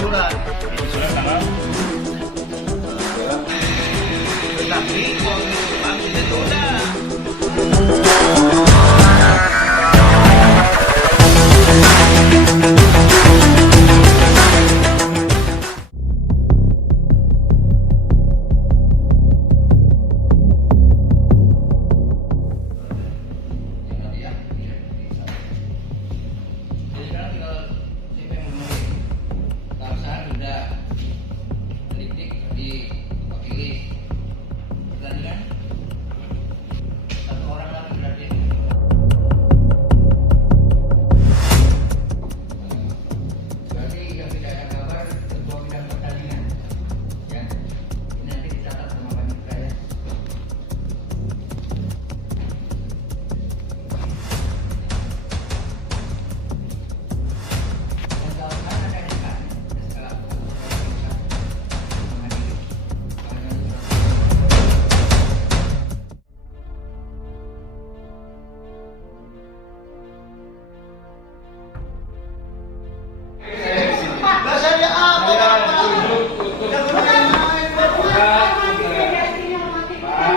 surat. Surat tanggal. Tetapi Bang tidak tunda.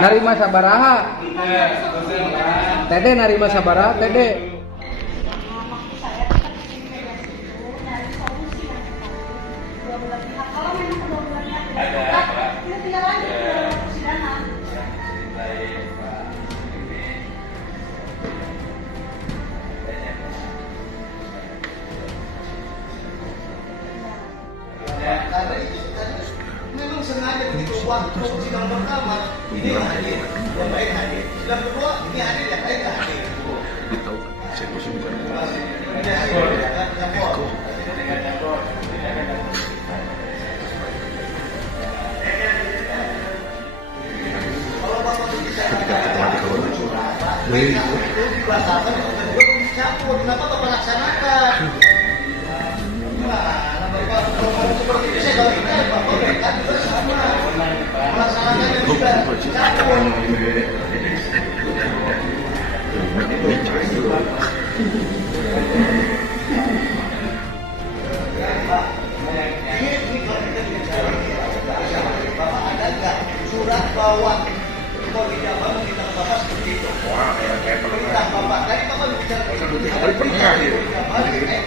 Narima sabaraha? Tede narima sabaraha? Tede. Memang sengaja begitu waktu sidang pertama ini yang hadir, yang lain hadir. Sidang kedua ini hadir, yang lain tidak hadir. Tahu saya pusing bukan. Ini hadir, kalau bapak berbicara Ketika pertama di kamar itu dibatalkan, juga dicabut. Kenapa bapak laksanakan? Nah, bapak kalau seperti itu saya kalau kita bapak mereka juga sama melaksanakannya juga cabut. Ini kalau kita bicara bapak ada nggak surat bahwa kalau tidak mau kita bapak seperti itu? Perintah bapak tadi bapak bicara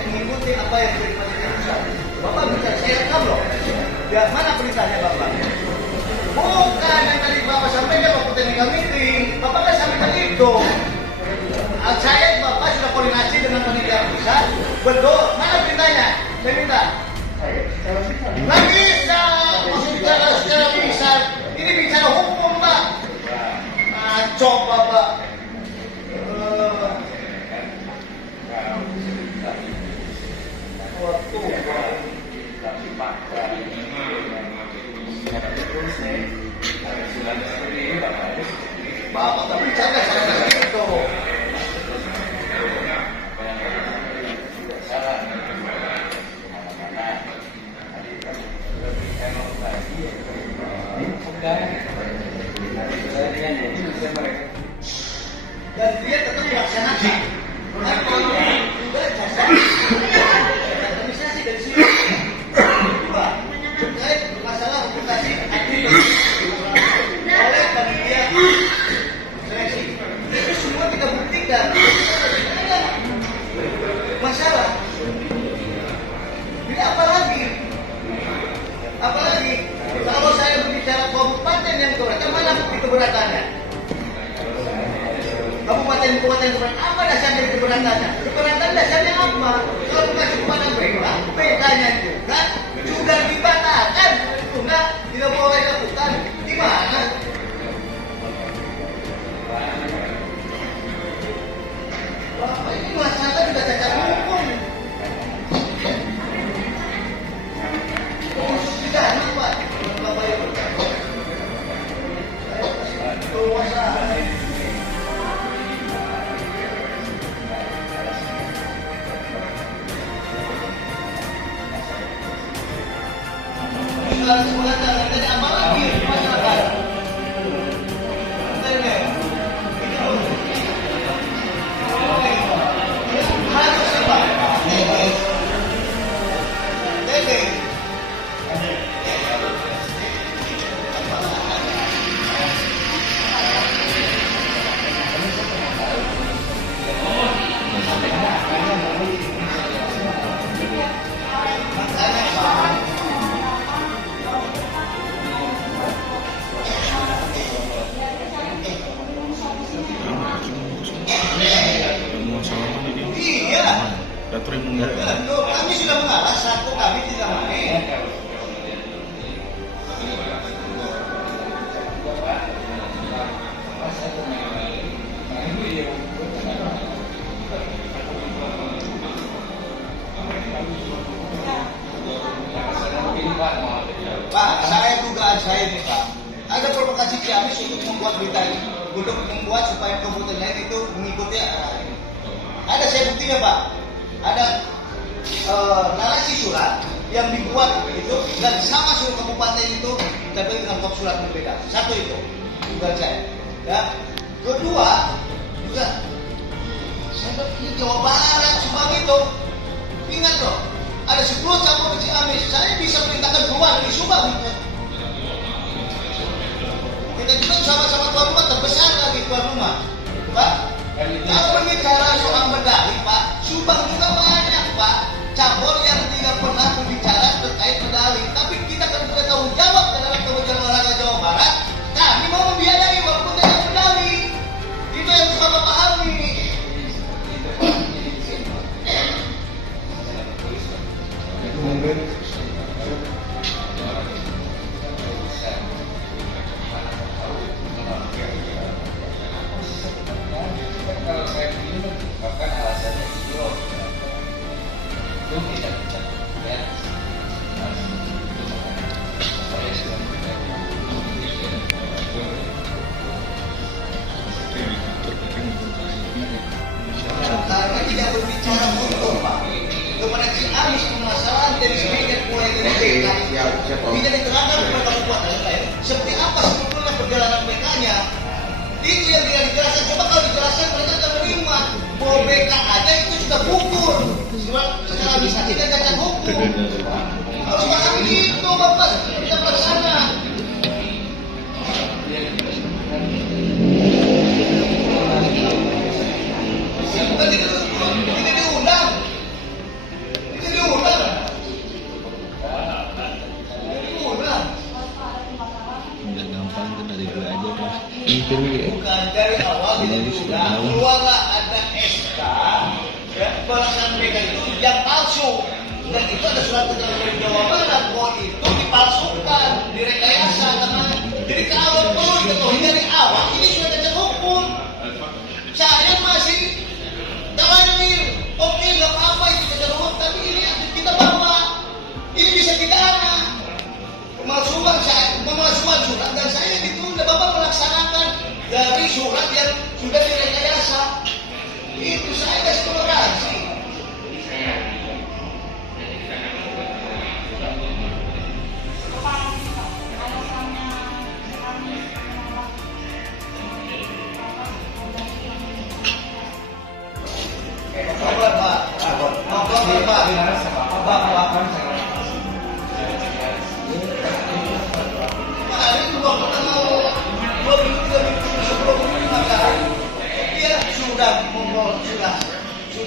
mengikuti apa yang daripada pusat. Bapak bicara saya rekam loh. Ya mana perintahnya bapak? Bukan yang tadi bapak sampaikan waktu teknikal meeting. Bapak kan sampaikan itu. Saya bapak sudah koordinasi dengan panitia pusat. Betul. Mana perintahnya? Saya minta. Nggak bisa. Maksudnya secara bisa. Ini bicara hukum pak. Ngaco bapak. Bapak tak bicara saya itu. Dan dia tetap melaksanakan. Sudah jasa administrasi dari sini. Dua, terkait masalah reputasi oleh panitia seleksi. Itu semua kita buktikan. Masalah. Jadi apalagi kalau saya berbicara kabupaten yang keberatan, mana bukti keberatannya? Kabupaten keberatan apa dasarnya keberatannya? Keberatan dasarnya apa? Kalau bukan kepada mereka, bedanya juga dibatalkan. Enggak, tidak boleh lakukan. Gimana? Bapak ini masalah juga cacat hukum. Masuk pidana pak. Bapak yang berkata. Kuasa. Sekolah ada apa lagi masyarakat? Harus apa? Pak, saya dugaan saya nih Pak, ada provokasi Ciamis untuk membuat berita ini, untuk membuat supaya kabupaten lain itu mengikuti arah ini. Ada saya buktinya Pak, ada narasi surat yang dibuat itu dan sama seluruh kabupaten itu tapi dengan kop surat berbeda. Satu itu dugaan saya. Ya. Kedua juga saya berpikir Jawa Barat Subang itu ingat loh, ada 10 cabang di Ciamis, saya bisa perintahkan keluar di Subang. Kita juga sama-sama tuan rumah terbesar lagi tuan rumah, Pak. Kalau berbicara soal medali, Pak, Subang juga banyak, Pak, cabang yang tidak pernah berbicara terkait medali. Tapi kita kan punya tanggung jawab dalam Kementerian Olahraga Jawa Barat. Kami mau membiayai walaupun tidak medali. Itu yang Bapak pahami. Kalau saya ini bahkan alasannya itu tidak bisa ya. Saya sudah Karena tidak berbicara untuk Pak. Kepada Ciamis permasalahan dari semenjak mulai dari BK tidak diterangkan kepada kabupaten lain seperti apa sebetulnya perjalanan BK-nya. Itu yang tidak dijelaskan. Coba kalau dijelaskan mereka akan menerima bahwa BK aja itu sudah gugur secara administrasi dan cacat hukum. Harus pahami itu Bapak, kita pelaksana. Bukan tidak diundang. Tidak diundang. Nggak gampang tuh dari gue aja mas. Mikir ya. Bukan dari awal tidak diundang. Keluarlah ada SK ya, pelaksanaan mereka itu yang palsu. Dan itu ada surat keterangan dari Jawa Barat bahwa itu dipalsukan, direkayasa teman. Jadi kalau perlu diketahui dari awal ini sudah cacat hukum. Saya masih tawanyir. Oke, nggak apa-apa itu cacat hukum, tapi ini kita bawa. Ini bisa pidana. Pemalsuan surat dan saya ditunda. Bapak melaksanakan dari surat yang sudah direkayasa. Itu saya kasih toleransi.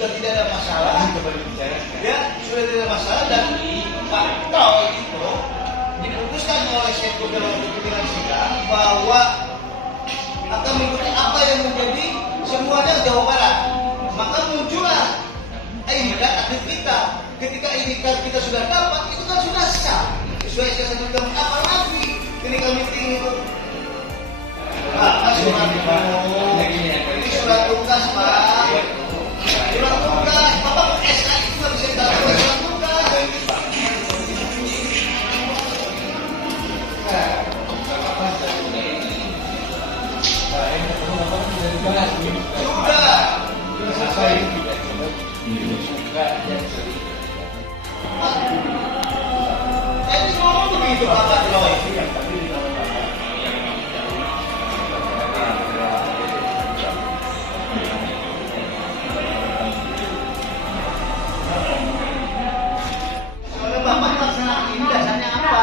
Sudah tidak ada masalah, ya sudah tidak ada masalah dan Pak Tol itu diputuskan oleh Sektor dalam keputusan sidang bahwa akan mengikuti apa yang menjadi semuanya Jawa Barat. Maka muncullah ID card atlet kita. Ketika ID card kita sudah dapat, itu kan sudah sah. Sesuai siasat jam apa lagi clinical meeting itu. Pak, ini surat tugas Pak. Surat tugas, Bapak SK itu nggak bisa ditaruh surat tugas. Sudah. Saya ngomong begitu Bapak Roy. Soalnya Bapak melaksanakan ini dasarnya apa?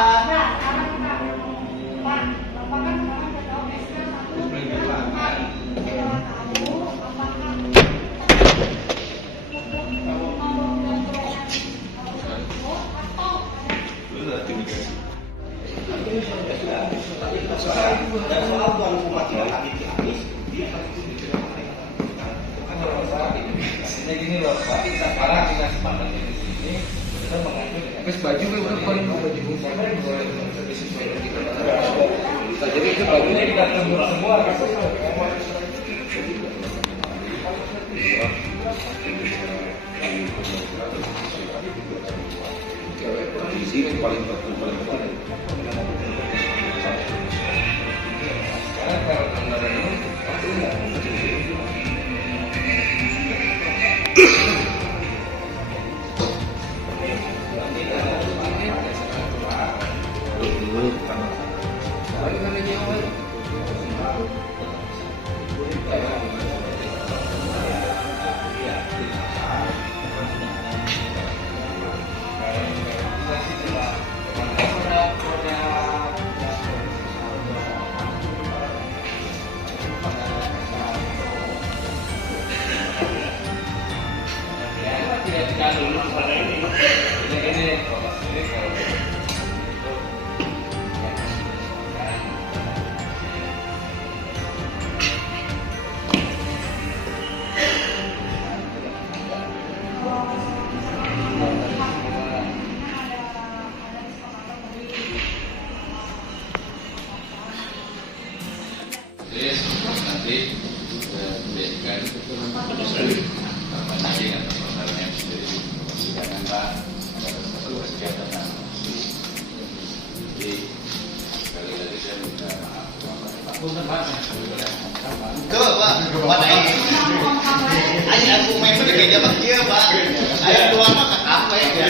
Gini loh, Pak, sekarang kita sepakat di sini kita mengatur dengan baju udah paling baju jadi itu bajunya kita tembur semua di sini paling betul paling kemarin. Sekarang kalau anggaran ini pasti nggak nanti berikan penelusuran nanti atas masalahnya sendiri silakan Pak ada kesehatan jadi sekali lagi saya minta maaf Pak Coba Pak, Pak ini. Ayo aku main berdiri Pak dia Pak. Ayo keluar Pak apa ya?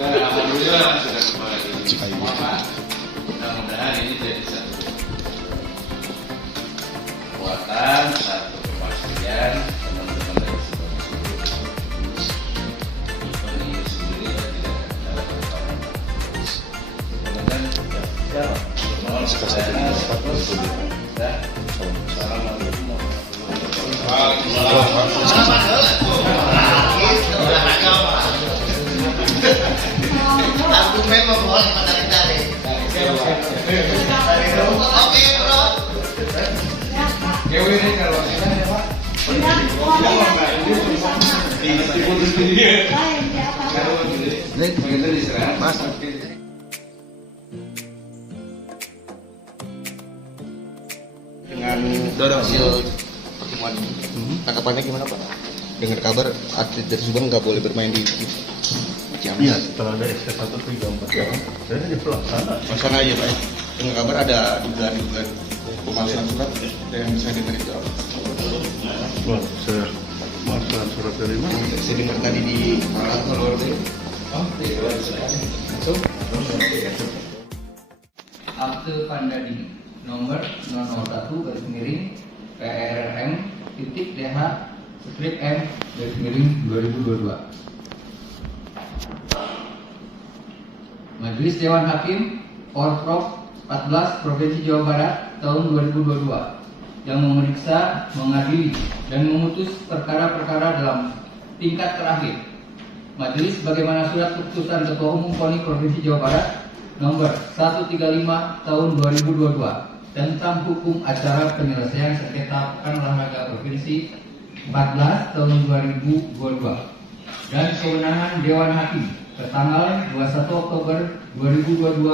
Alhamdulillah sudah kembali semua Pak. Mudah-mudahan ini jadi satu kekuatan, satu kepastian teman-teman dari ini sendiri tidak dapat berpaling terus. Kemudian mohon kepada Assalamualaikum warahmatullahi wabarakatuh. Argumen membuat pada cari. Oke bro. Kewe ini kalau kita ya Pak. Diputus dia. Kalau begitu diserah. Mas. Dengan hasil pertemuan tanggapannya gimana Pak? Dengar kabar atlet dari Subang nggak boleh bermain di Ciamis. Iya, setelah ada SK 134 saya jadi pelaksana. Masalah aja Pak. Dengar kabar ada dugaan pemalsuan surat yang bisa diterima. Wah, saya masalah surat dari mana? Saya dengar tadi di luar dari. Akte Pandadi nomor 001 garis miring PRM titik DH strip M garis miring 2022. Majelis Dewan Hakim Orprov 14 Provinsi Jawa Barat tahun 2022 yang memeriksa, mengadili, dan memutus perkara-perkara dalam tingkat terakhir. Majelis sebagaimana surat keputusan Ketua Umum KONI Provinsi Jawa Barat nomor 135 tahun 2022 tentang hukum acara penyelesaian sengketa pekan olahraga provinsi 14 tahun 2022 dan kewenangan Dewan Hakim tertanggal 21 Oktober 2022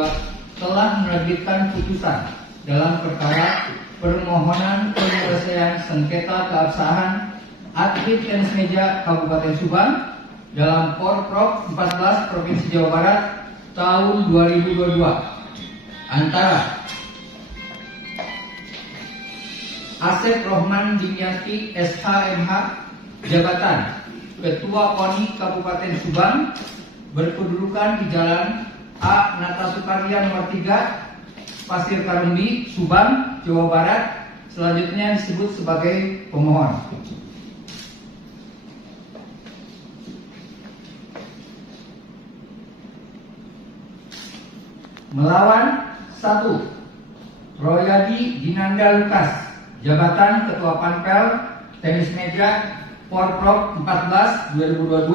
telah menerbitkan putusan dalam perkara permohonan penyelesaian sengketa keabsahan atlet tenis meja Kabupaten Subang dalam Porprov 14 Provinsi Jawa Barat tahun 2022 antara Asep Rohman Dimyati SHMH jabatan Ketua KONI Kabupaten Subang berkedudukan di Jalan A Nata Sukarya nomor 3 Pasir Karumbi, Subang, Jawa Barat, selanjutnya disebut sebagai pemohon. Melawan 1. Royadi Dinanda Lukas, jabatan Ketua Panpel Tenis Meja Porprov 14 2022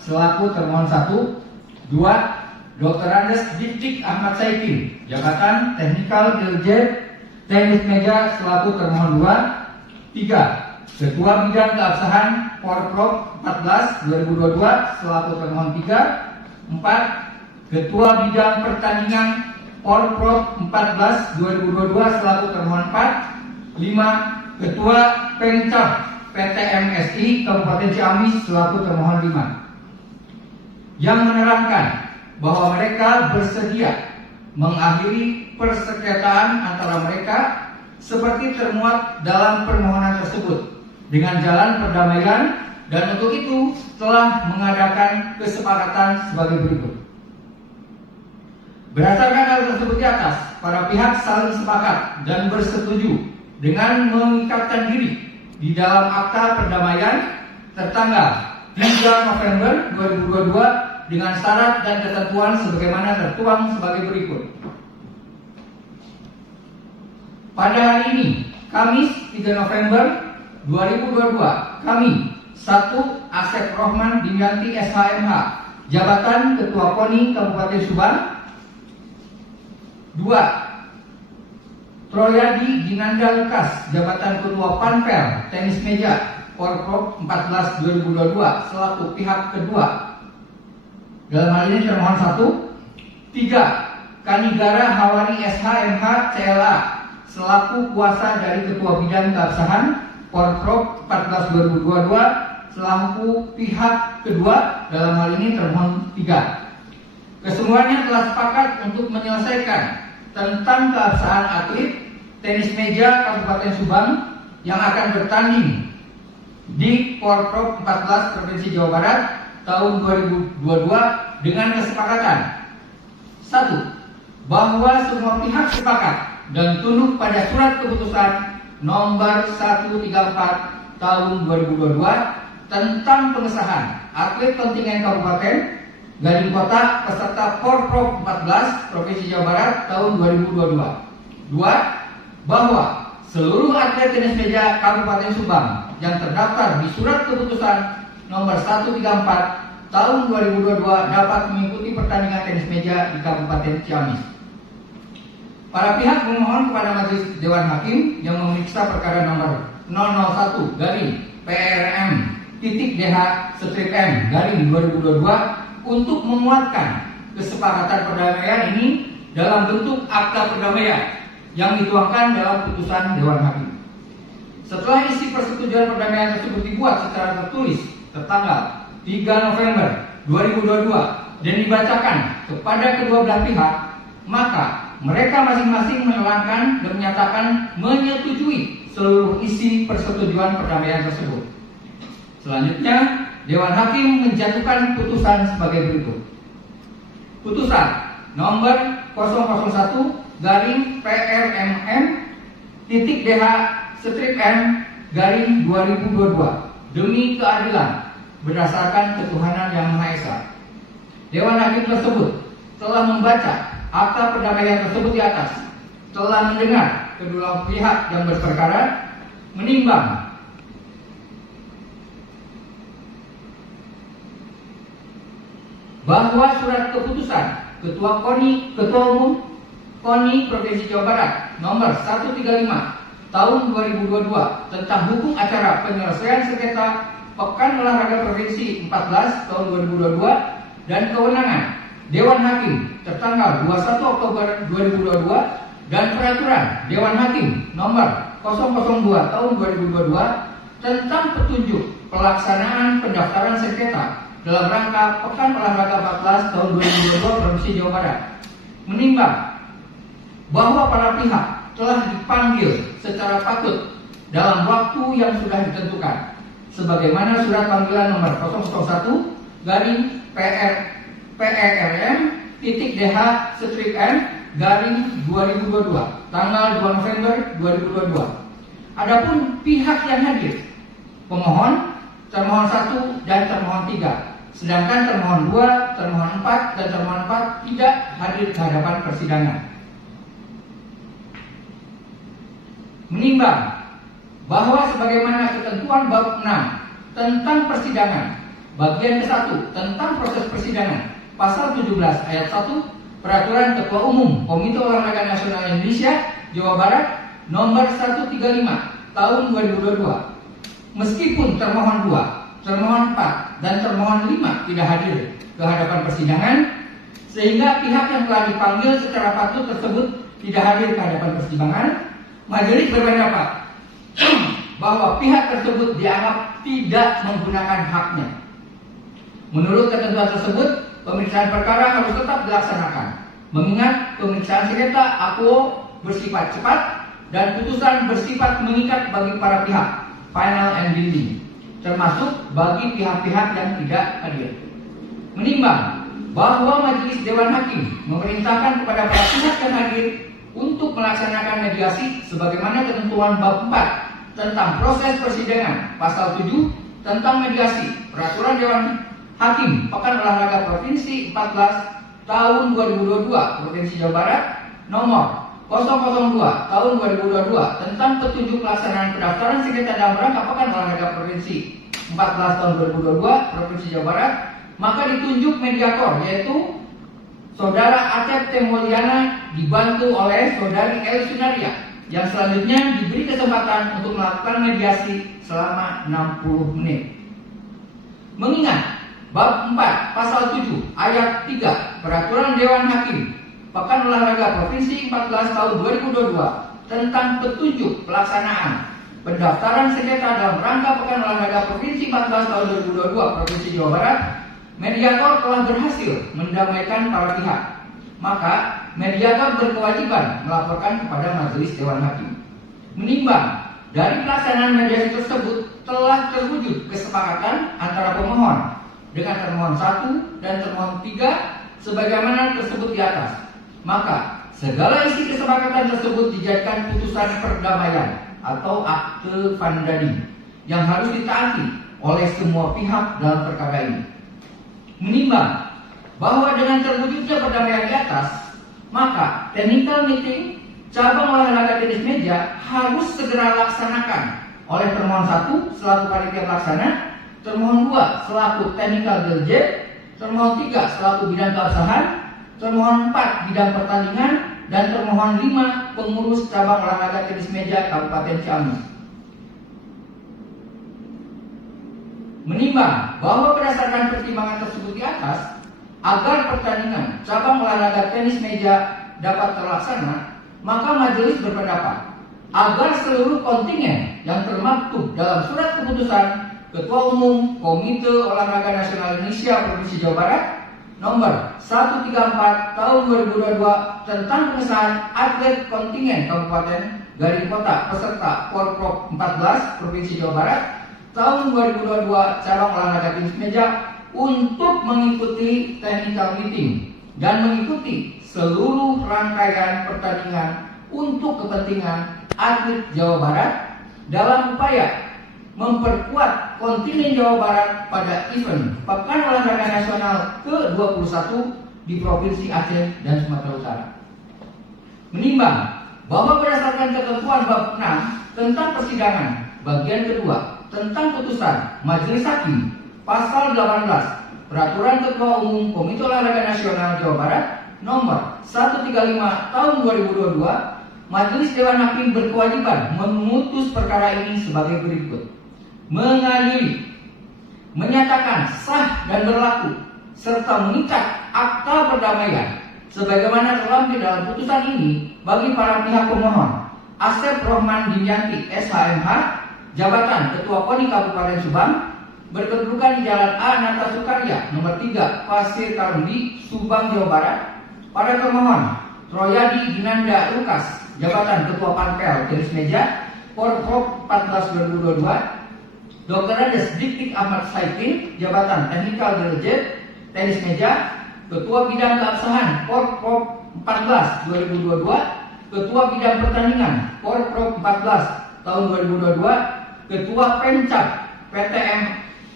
selaku termohon 1. 2. Dr. Andes Diptik Ahmad Saipin, jabatan Teknikal Dirjen Tenis Meja selaku termohon 2. 3. Ketua Bidang Keabsahan Porprov 14 2022 selaku termohon 3. 4. Ketua Bidang Pertandingan Porprov 14 2022 selaku termohon 4. 5. Ketua Pemcab PT MSI Kabupaten Ciamis selaku termohon 5. Yang menerangkan bahwa mereka bersedia mengakhiri persengketaan antara mereka seperti termuat dalam permohonan tersebut dengan jalan perdamaian, dan untuk itu telah mengadakan kesepakatan sebagai berikut. Berdasarkan hal tersebut di atas, para pihak saling sepakat dan bersetuju dengan mengikatkan diri di dalam akta perdamaian tertanggal 3 November 2022 dengan syarat dan ketentuan sebagaimana tertuang sebagai berikut. Pada hari ini, Kamis 3 November 2022, kami 1. Asep Rohman Dimyanti SHMH, Jabatan Ketua KONI Kabupaten Subang. 2. Troyadi Ginanda Lukas, Jabatan Ketua Panpel Tenis Meja Porprov 14 2022 selaku pihak kedua. Dalam hal ini termohon 1. 3. Kanigara Hawari SHMH CLA selaku kuasa dari Ketua Bidang Keabsahan Porprov 14 2022 selaku pihak kedua. Dalam hal ini termohon 3. Kesemuanya telah sepakat untuk menyelesaikan tentang keabsahan atlet tenis meja Kabupaten Subang yang akan bertanding di Porprov 14 Provinsi Jawa Barat tahun 2022 dengan kesepakatan 1. Bahwa semua pihak sepakat dan tunduk pada surat keputusan nomor 134 tahun 2022 tentang pengesahan atlet kontingen kabupaten Gading Kota peserta Porprov 14 Provinsi Jawa Barat tahun 2022. 2. Bahwa seluruh atlet tenis meja Kabupaten Subang yang terdaftar di surat keputusan nomor 134 tahun 2022 dapat mengikuti pertandingan tenis meja di Kabupaten Ciamis. Para pihak memohon kepada Majelis Dewan Hakim yang memeriksa perkara nomor 001 garing PRM DH/M garing 2022 untuk menguatkan kesepakatan perdamaian ini dalam bentuk akta perdamaian yang dituangkan dalam putusan Dewan Hakim. Setelah isi persetujuan perdamaian tersebut dibuat secara tertulis tertanggal 3 November 2022 dan dibacakan kepada kedua belah pihak, maka mereka masing-masing menerangkan dan menyatakan menyetujui seluruh isi persetujuan perdamaian tersebut. Selanjutnya, Dewan Hakim menjatuhkan putusan sebagai berikut. Putusan nomor 001 garing PRMM DH/M garing 2022 demi keadilan berdasarkan ketuhanan yang Maha Esa. Dewan Hakim tersebut telah membaca akta perdamaian tersebut di atas, telah mendengar kedua pihak yang berperkara, menimbang bahwa surat keputusan Ketua Umum KONI Provinsi Jawa Barat nomor 135 tahun 2022 tentang hukum acara penyelesaian sengketa Pekan Olahraga Provinsi 14 tahun 2022 dan kewenangan Dewan Hakim tertanggal 21 Oktober 2022 dan peraturan Dewan Hakim nomor 002 tahun 2022 tentang petunjuk pelaksanaan pendaftaran sengketa dalam rangka Pekan Olahraga 14 tahun 2022 Provinsi Jawa Barat, menimbang bahwa para pihak telah dipanggil secara patut dalam waktu yang sudah ditentukan, sebagaimana surat panggilan nomor 001 garing PRM DH/M garing 2022 tanggal 2 November 2022. Adapun pihak yang hadir, pemohon, termohon 1 dan termohon 3. Sedangkan termohon 2, termohon 4 dan termohon 4 tidak hadir ke hadapan persidangan. Menimbang bahwa sebagaimana ketentuan bab 6 tentang persidangan bagian ke-1 tentang proses persidangan pasal 17 ayat 1 Peraturan Ketua Umum Komite Olahraga Nasional Indonesia Jawa Barat nomor 135 tahun 2022, meskipun termohon 2, termohon 4 dan termohon 5 tidak hadir ke hadapan persidangan, sehingga pihak yang telah dipanggil secara patut tersebut tidak hadir ke hadapan persidangan, majelis berpendapat bahwa pihak tersebut dianggap tidak menggunakan haknya. Menurut ketentuan tersebut, pemeriksaan perkara harus tetap dilaksanakan, mengingat pemeriksaan sengketa akuo bersifat cepat dan putusan bersifat mengikat bagi para pihak, final and binding, termasuk bagi pihak-pihak yang tidak hadir. Menimbang bahwa Majelis Dewan Hakim memerintahkan kepada para pihak yang hadir untuk melaksanakan mediasi sebagaimana ketentuan bab 4 tentang proses persidangan, pasal 7 tentang mediasi, peraturan Dewan Hakim Pekan Olahraga Provinsi 14 tahun 2022 Provinsi Jawa Barat nomor 002 tahun 2022 tentang petunjuk pelaksanaan pendaftaran sengketa dalam rangka Pekan Olahraga Provinsi 14 tahun 2022 Provinsi Jawa Barat, maka ditunjuk mediator yaitu Saudara Acep Temoliana dibantu oleh Saudari El Sunaria yang selanjutnya diberi kesempatan untuk melakukan mediasi selama 60 menit. Mengingat bab 4 pasal 7 ayat 3 Peraturan Dewan Hakim Pekan Olahraga Provinsi 14 tahun 2022 tentang petunjuk pelaksanaan pendaftaran sengketa dalam rangka Pekan Olahraga Provinsi 14 tahun 2022 Provinsi Jawa Barat, mediator telah berhasil mendamaikan para pihak. Maka mediator berkewajiban melaporkan kepada Majelis Dewan Hakim. Menimbang dari pelaksanaan mediasi tersebut telah terwujud kesepakatan antara pemohon dengan termohon 1 dan termohon 3 sebagaimana tersebut di atas, maka segala isi kesepakatan tersebut dijadikan putusan perdamaian atau akte vandani yang harus ditaati oleh semua pihak dalam perkara ini. Menimbang bahwa dengan terwujudnya perdamaian di atas, maka technical meeting cabang olahraga tenis meja harus segera laksanakan oleh termohon 1 selaku panitia pelaksana, termohon 2 selaku technical delegate, termohon 3 selaku bidang keabsahan, termohon 4 bidang pertandingan, dan termohon 5 pengurus cabang olahraga tenis meja Kabupaten Ciamis. Menimbang bahwa berdasarkan pertimbangan tersebut di atas, agar pertandingan cabang olahraga tenis meja dapat terlaksana, maka majelis berpendapat agar seluruh kontingen yang termaktub dalam surat keputusan Ketua Umum Komite Olahraga Nasional Indonesia Provinsi Jawa Barat nomor 134 tahun 2022 tentang pengesahan atlet kontingen Kabupaten Garing Kota peserta Porprov 14 Provinsi Jawa Barat tahun 2022 cabang olahraga tenis meja untuk mengikuti technical meeting dan mengikuti seluruh rangkaian pertandingan untuk kepentingan atlet Jawa Barat dalam upaya memperkuat kontingen Jawa Barat pada event Pekan Olahraga Nasional ke-21 di Provinsi Aceh dan Sumatera Utara. Menimbang bahwa berdasarkan ketentuan bab 6 tentang persidangan bagian kedua tentang putusan Majelis Hakim Pasal 18 Peraturan Ketua Umum Komite Olahraga Nasional Jawa Barat nomor 135 tahun 2022, Majelis Dewan Hakim berkewajiban memutus perkara ini sebagai berikut: mengadili, menyatakan sah dan berlaku, serta mengikat akta perdamaian sebagaimana terlampir dalam putusan ini bagi para pihak pemohon Asep Rohman Dimyanti SHMH, jabatan Ketua KONI Kabupaten Subang, berkedudukan di Jalan A Nata Sukarya nomor 3 Pasir Karundi, Subang, Jawa Barat. Para pemohon Troyadi Ginanda Lukas, jabatan Ketua Panpel Tenis Meja Porprov 14 2022, Dr. Andes Diktik Ahmad Saikin, jabatan Technical Delegate Tenis Meja, Ketua Bidang Keabsahan Porprov 14 2022, Ketua Bidang Pertandingan Porprov 14 tahun 2022, Ketua Pencap PTM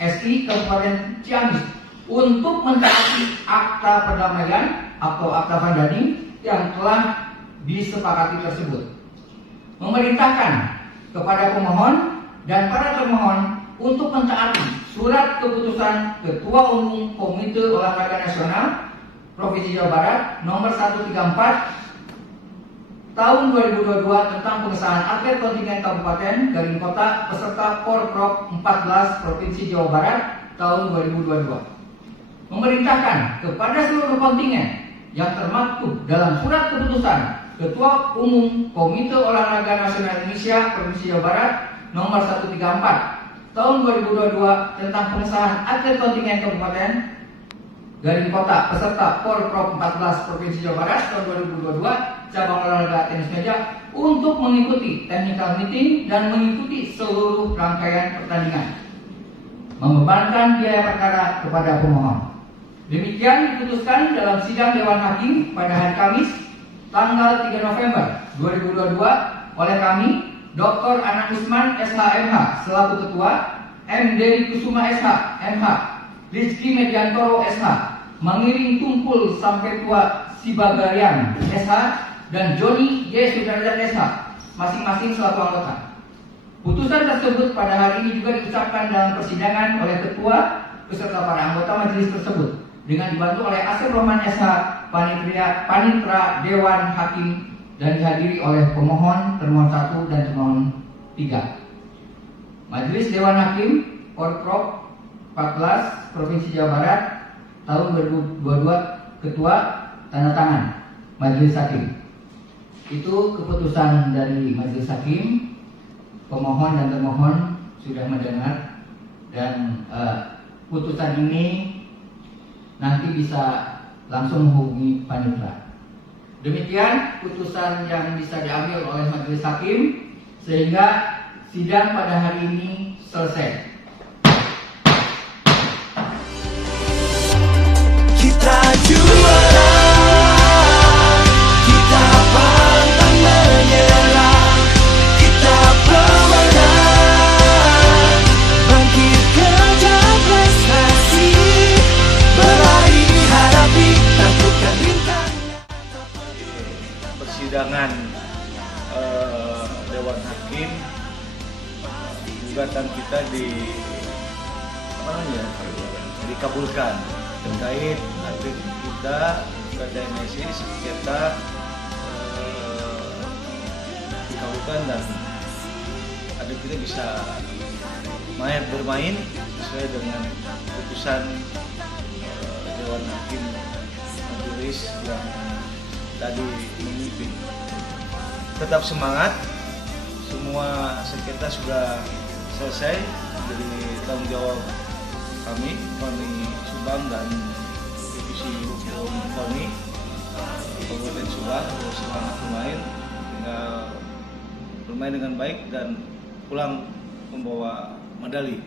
SI Kabupaten Ciamis untuk mentaati akta perdamaian atau akta vandani yang telah disepakati tersebut. Memerintahkan kepada pemohon dan para termohon untuk mentaati surat keputusan Ketua Umum Komite Olahraga Nasional Provinsi Jawa Barat nomor 134 tahun 2022 tentang pengesahan atlet kontingen Kabupaten Garing Kota peserta Porprov 14 Provinsi Jawa Barat tahun 2022. Memerintahkan kepada seluruh kontingen yang termaktub dalam surat keputusan Ketua Umum Komite Olahraga Nasional Indonesia Provinsi Jawa Barat nomor 134 tahun 2022 tentang pengesahan atlet kontingen Kabupaten Garing Kota peserta Porprov 14 Provinsi Jawa Barat tahun 2022 cabang olahraga tenis meja untuk mengikuti technical meeting dan mengikuti seluruh rangkaian pertandingan, membebankan biaya perkara kepada pemohon. Demikian diputuskan dalam sidang Dewan Hakim pada hari Kamis tanggal 3 November 2022 oleh kami, Dr. Anak Usman SH.MH selaku Ketua, M. Dery Kusuma SH, MH, Rizky Mediantoro SH, mengiring tumpul sampai tua Sibagarian SH, dan Joni Y. Sudarjan SH, masing-masing selaku anggota. Putusan tersebut pada hari ini juga diucapkan dalam persidangan oleh Ketua beserta para anggota majelis tersebut dengan dibantu oleh Asep Rohman SH, Panitra Dewan Hakim, dan dihadiri oleh pemohon termohon 1 dan termohon 3. Majelis Dewan Hakim Porprov 14 Provinsi Jawa Barat tahun 2022 Ketua tanda tangan Majelis Hakim. Itu keputusan dari Majelis Hakim. Pemohon dan termohon sudah mendengar, dan putusan ini nanti bisa langsung menghubungi panitera. Demikian putusan yang bisa diambil oleh Majelis Hakim sehingga sidang pada hari ini selesai. Kita juara, kita pantang menyerah, kita pemenang, bangkit kerja prestasi, berlari hadapi taklukkan rintangan. Persidangan Dewan Hakim, gugatan kita dikabulkan terkait atlet kita KTMSI sengketa dikabulkan, dan atlet kita bisa bermain sesuai dengan putusan Dewan Hakim Majelis yang tadi memimpin. Tetap semangat, semua sengketa sudah selesai dari tanggung jawab kami, Tony Subang dan Divisi Hukum Tony Kabupaten Subang. Semangat bermain, tinggal bermain dengan baik dan pulang membawa medali.